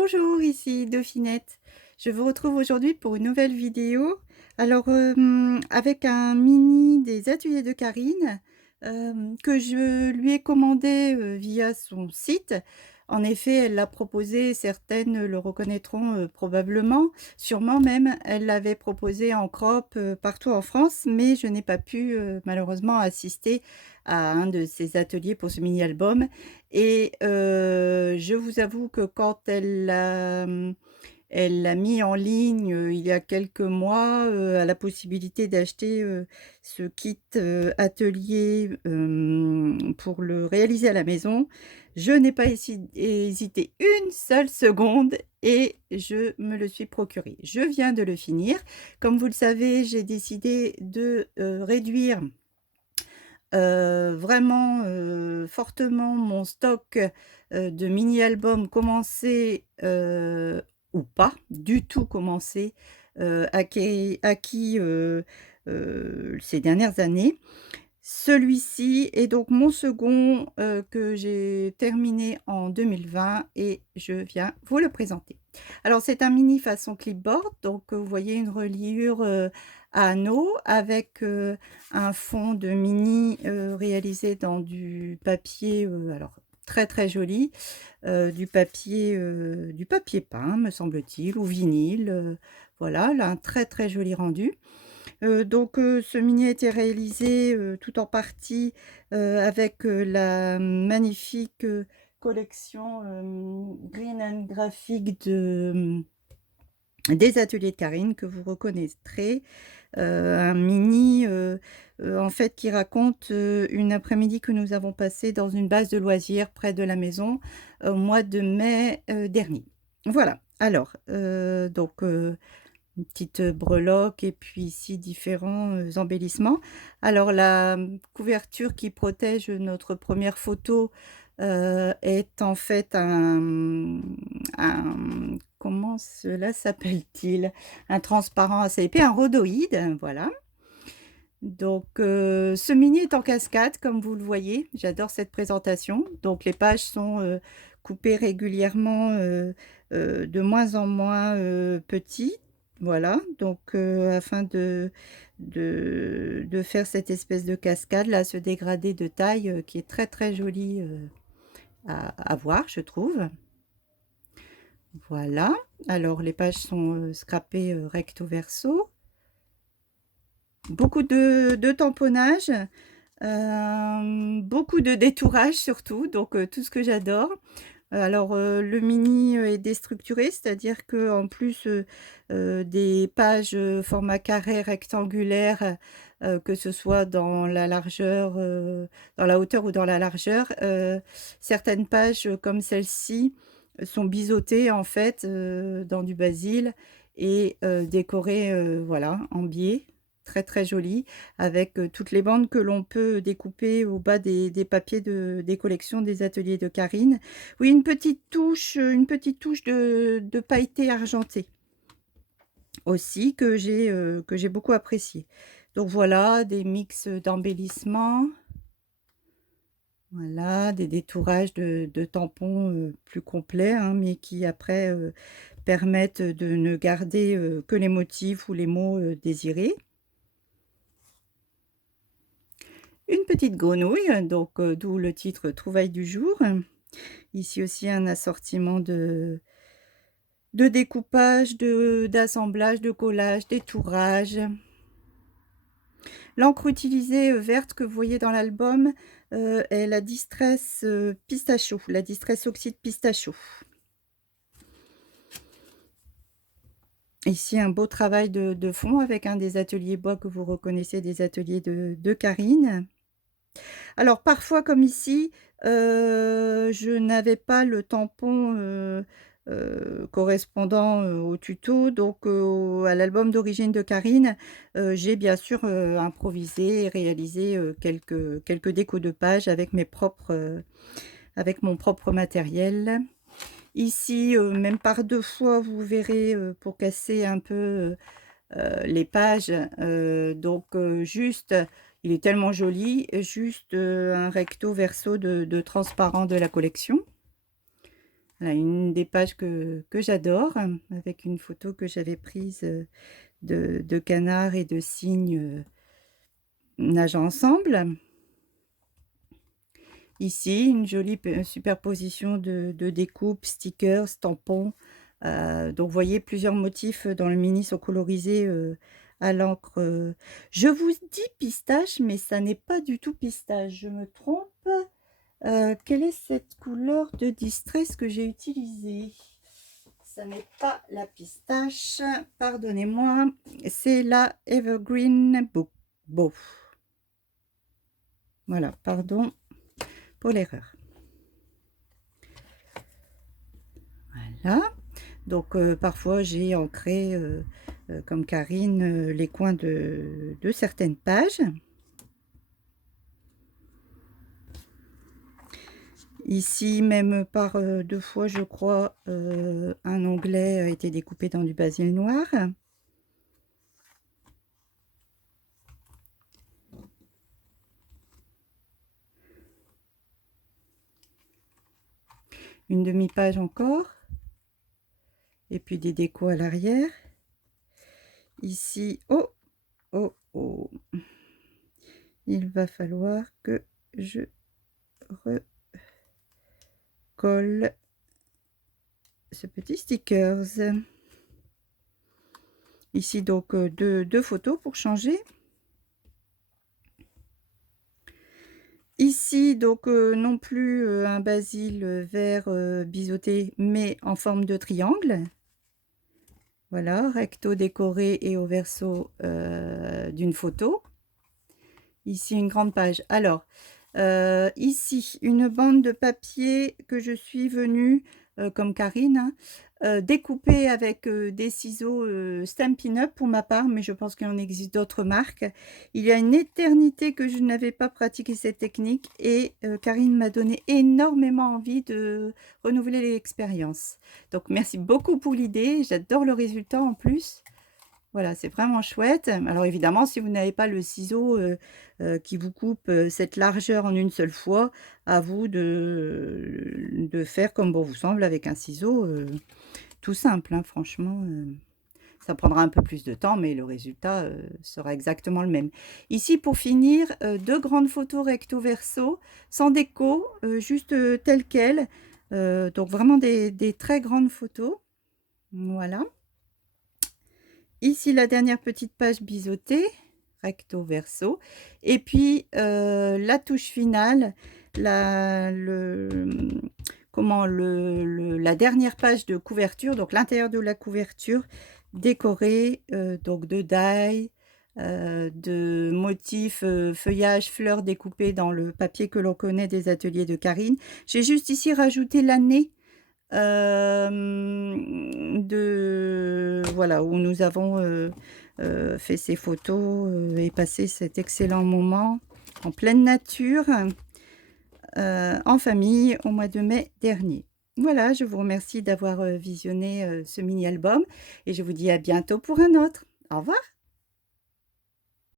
Bonjour, ici Dauphinette. Je vous retrouve aujourd'hui pour une nouvelle vidéo. Alors, avec un mini des ateliers de Karine, que je lui ai commandé, via son site. En effet, elle l'a proposé, certaines le reconnaîtront, probablement, sûrement même. Elle l'avait proposé en crop, partout en France, mais je n'ai pas pu, malheureusement assister à un de ses ateliers pour ce mini album. Et je vous avoue que quand elle l'a mis en ligne, il y a quelques mois, à la possibilité d'acheter, ce kit, atelier, pour le réaliser à la maison, je n'ai pas hésité une seule seconde et je me le suis procuré. Je viens de le finir. Comme vous le savez, j'ai décidé de, réduire vraiment, fortement mon stock, de mini-albums commencés, ou pas du tout commencés, acquis, ces dernières années. Celui-ci est donc mon second, que j'ai terminé en 2020 et je viens vous le présenter. Alors c'est un mini façon clipboard, donc vous voyez une reliure, à anneaux avec, un fond de mini, réalisé dans du papier, alors très, très joli, du papier peint me semble-t-il ou vinyle, voilà, là un très, très joli rendu. Ce mini a été réalisé, tout en partie, avec, la magnifique, collection, Green and Graphic des ateliers de Karine que vous reconnaîtrez. Un mini, en fait qui raconte, une après-midi que nous avons passée dans une base de loisirs près de la maison, au mois de mai, dernier. Voilà, alors, une petite breloque et puis ici différents, embellissements. Alors la, couverture qui protège notre première photo, est en fait comment cela s'appelle-t-il? Un transparent assez épais, un rhodoïde, voilà. Ce mini est en cascade comme vous le voyez. J'adore cette présentation. Donc les pages sont, coupées régulièrement, de moins en moins, petites. Voilà, afin de faire cette espèce de cascade là, ce dégradé de taille, qui est très, très joli, à voir, je trouve. Voilà, alors les pages sont, scrapées, recto verso. Beaucoup de tamponnage, beaucoup de détourage surtout, tout ce que j'adore. Le mini, est déstructuré, c'est-à-dire qu'en plus, des pages, format carré rectangulaire, que ce soit dans la largeur, dans la hauteur ou dans la largeur, certaines pages, comme celle-ci, sont biseautées en fait, dans du basil et décorées, voilà, en biais. Très, très joli avec, toutes les bandes que l'on peut découper au bas des papiers des collections des ateliers de Karine. Oui, une petite touche de pailleté argenté aussi que j'ai beaucoup apprécié. Donc voilà, des mix, d'embellissements, voilà, des détourages de tampons, plus complets, hein, mais qui après, permettent de ne garder, que les motifs ou les mots, désirés. Une petite grenouille, d'où le titre «Trouvailles du jour». Ici aussi un assortiment de découpage, d'assemblage, de collage, d'étourage. L'encre utilisée, verte que vous voyez dans l'album, est la Distress, Pistachio, la Distress Oxyde Pistachio. Ici un beau travail de fond avec un des ateliers bois que vous reconnaissez, des ateliers de Karine. Alors parfois comme ici, je n'avais pas le tampon, correspondant, au tuto à l'album d'origine de Karine, j'ai bien sûr, improvisé et réalisé, quelques décos de pages avec mon propre matériel. Ici, même par 2 fois, vous verrez, pour casser un peu, les pages, juste il est tellement joli, juste, un recto verso de transparent de la collection. Voilà, une des pages que j'adore, avec une photo que j'avais prise, de canards et de cygnes, nageant ensemble. Ici, une jolie superposition de découpes, stickers, tampons. Donc, vous voyez, plusieurs motifs dans le mini sont colorisés à l'encre. Je vous dis pistache, mais ça n'est pas du tout pistache. Je me trompe. Quelle est cette couleur de distress que j'ai utilisée? Ça n'est pas la pistache. Pardonnez-moi. C'est la Evergreen Bow. Voilà, pardon pour l'erreur. Voilà, donc parfois j'ai ancré, comme Karine, les coins de certaines pages. Ici, même par 2 fois, je crois, un onglet a été découpé dans du basil noir. Une demi-page encore. Et puis des décos à l'arrière. Ici, oh, oh, oh. Il va falloir que je recolle ce petit stickers. Ici, donc, deux photos pour changer. Ici, donc, non plus un basil vert biseauté, mais en forme de triangle. Voilà, recto décoré et au verso d'une photo. Ici, une grande page. Alors, ici, une bande de papier que je suis venue, comme Karine, découper avec des ciseaux Stampin' Up pour ma part, mais je pense qu'il en existe d'autres marques. Il y a une éternité que je n'avais pas pratiqué cette technique et Karine m'a donné énormément envie de renouveler l'expérience. Donc merci beaucoup pour l'idée, j'adore le résultat en plus. Voilà, c'est vraiment chouette. Alors évidemment, si vous n'avez pas le ciseau qui vous coupe cette largeur en une seule fois, à vous de faire comme bon vous semble avec un ciseau tout simple, hein, franchement. Ça prendra un peu plus de temps, mais le résultat sera exactement le même. Ici, pour finir, 2 grandes photos recto verso, sans déco, juste telles quelles. Donc vraiment des très grandes photos. Voilà. Ici, la dernière petite page biseautée, recto verso. Et puis, la touche finale, la dernière page de couverture, donc l'intérieur de la couverture, décoré donc de die, de motifs feuillage, fleurs découpées dans le papier que l'on connaît des ateliers de Karine. J'ai juste ici rajouté l'année voilà, où nous avons fait ces photos et passé cet excellent moment en pleine nature, en famille, au mois de mai dernier. Voilà, je vous remercie d'avoir visionné ce mini-album et je vous dis à bientôt pour un autre. Au revoir.